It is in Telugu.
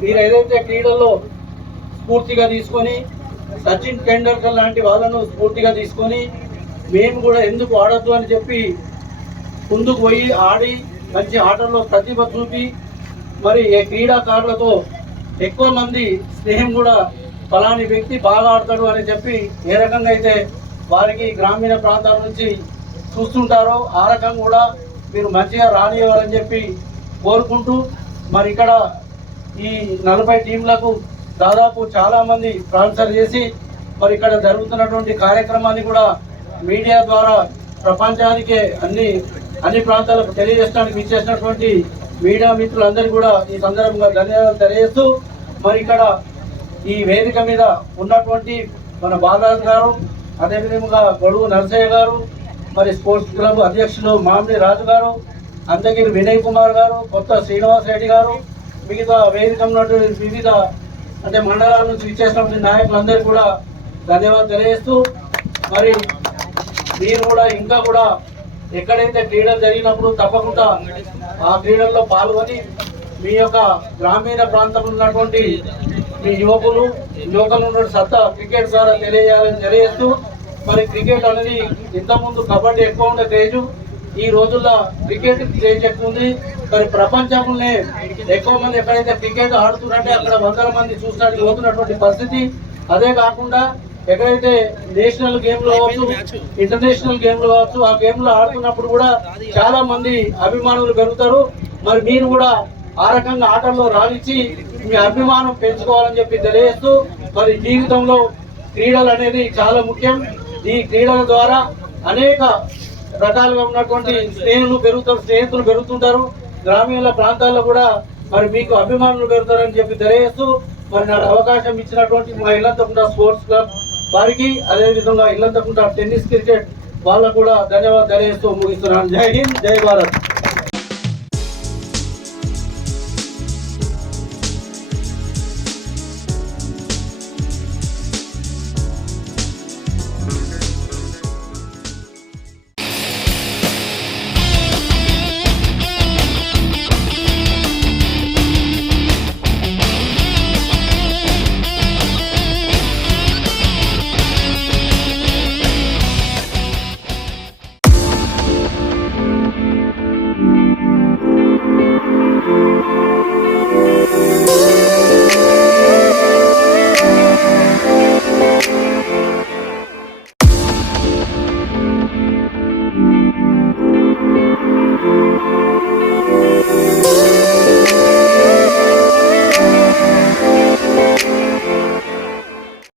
మీరు ఏదైతే క్రీడల్లో స్ఫూర్తిగా తీసుకొని సచిన్ టెండూల్కర్ లాంటి వాళ్ళను స్ఫూర్తిగా తీసుకొని మేము కూడా ఎందుకు ఆడద్దు అని చెప్పి ముందుకు పోయి ఆడి మంచి ఆటల్లో ప్రతిభ చూపి మరి ఏ క్రీడాకారులతో ఎక్కువ మంది స్నేహం కూడా ఫలాని వ్యక్తి బాగా ఆడతాడు అని చెప్పి ఏ రకంగా అయితే వారికి గ్రామీణ ప్రాంతాల నుంచి చూస్తుంటారో ఆ రకంగా కూడా మీరు మంచిగా రానివ్వాలని చెప్పి కోరుకుంటూ మరి ఇక్కడ ఈ నలభై టీంలకు దాదాపు చాలా మంది స్పాన్సర్ చేసి మరి ఇక్కడ జరుగుతున్నటువంటి కార్యక్రమాన్ని కూడా మీడియా ద్వారా ప్రపంచానికే అన్ని అన్ని ప్రాంతాలకు తెలియజేయడానికి ఇచ్చేసినటువంటి మీడియా మిత్రులందరూ కూడా ఈ సందర్భంగా ధన్యవాదాలు తెలియజేస్తూ మరి ఇక్కడ ఈ వేదిక మీద ఉన్నటువంటి మన బాలరాజు గారు అదేవిధంగా గొడుగు నరసయ్య గారు మరి స్పోర్ట్స్ క్లబ్ అధ్యక్షులు మామిడి రాజు గారు అందగిరి వినయ్ కుమార్ గారు కొత్త శ్రీనివాస్ రెడ్డి గారు మిగతా వేదిక ఉన్నటువంటి వివిధ అంటే మండలాల నుంచి ఇచ్చేసినటువంటి నాయకులందరూ కూడా ధన్యవాదాలు తెలియజేస్తూ మరి మీరు కూడా ఇంకా కూడా ఎక్కడైతే క్రీడలు జరిగినప్పుడు తప్పకుండా ఆ క్రీడల్లో పాల్గొని మీ యొక్క గ్రామీణ ప్రాంతంలో ఉన్నటువంటి మీ యువకులు యువకులు ఉన్నటువంటి సత్తా క్రికెట్ ద్వారా తెలియజేయాలని తెలియజేస్తూ మరి క్రికెట్ అనేది ఇంతకుముందు కబడ్డీ ఎక్కువ ఉండే తేజు ఈ రోజుల్లో క్రికెట్ క్రేజ్ ఎక్కువ ఉంది మరి ప్రపంచంలోనే ఎక్కువ మంది ఎక్కడైతే క్రికెట్ ఆడుతున్నారంటే అక్కడ వందల మంది చూసినట్టు పోతున్నటువంటి పరిస్థితి. అదే కాకుండా ఎక్కడైతే నేషనల్ గేమ్లు కావచ్చు ఇంటర్నేషనల్ గేమ్లు కావచ్చు ఆ గేమ్లు ఆడుతున్నప్పుడు కూడా చాలా మంది అభిమానులు పెరుగుతారు. మరి మీరు కూడా ఆ రకంగా ఆటల్లో రాణించి మీ అభిమానం పెంచుకోవాలని చెప్పి తెలియజేస్తూ మరి జీవితంలో క్రీడలు అనేది చాలా ముఖ్యం. ఈ క్రీడల ద్వారా అనేక రకాలుగా ఉన్నటువంటి స్నేహితులు పెరుగుతారు స్నేహితులు పెరుగుతుంటారు. గ్రామీణ ప్రాంతాల్లో కూడా మరి మీకు అభిమానులు పెరుగుతారని చెప్పి తెలియజేస్తూ మరి నాకు అవకాశం ఇచ్చినటువంటి మా ఇల్లంతకుండా స్పోర్ట్స్ క్లబ్ వారికి అదేవిధంగా ఇల్లంతకుండా టెన్నిస్ క్రికెట్ వాళ్ళకు కూడా ధన్యవాదాలు తెలియజేస్తూ ముగిస్తున్నాను. జై హింద్ జై భారత్.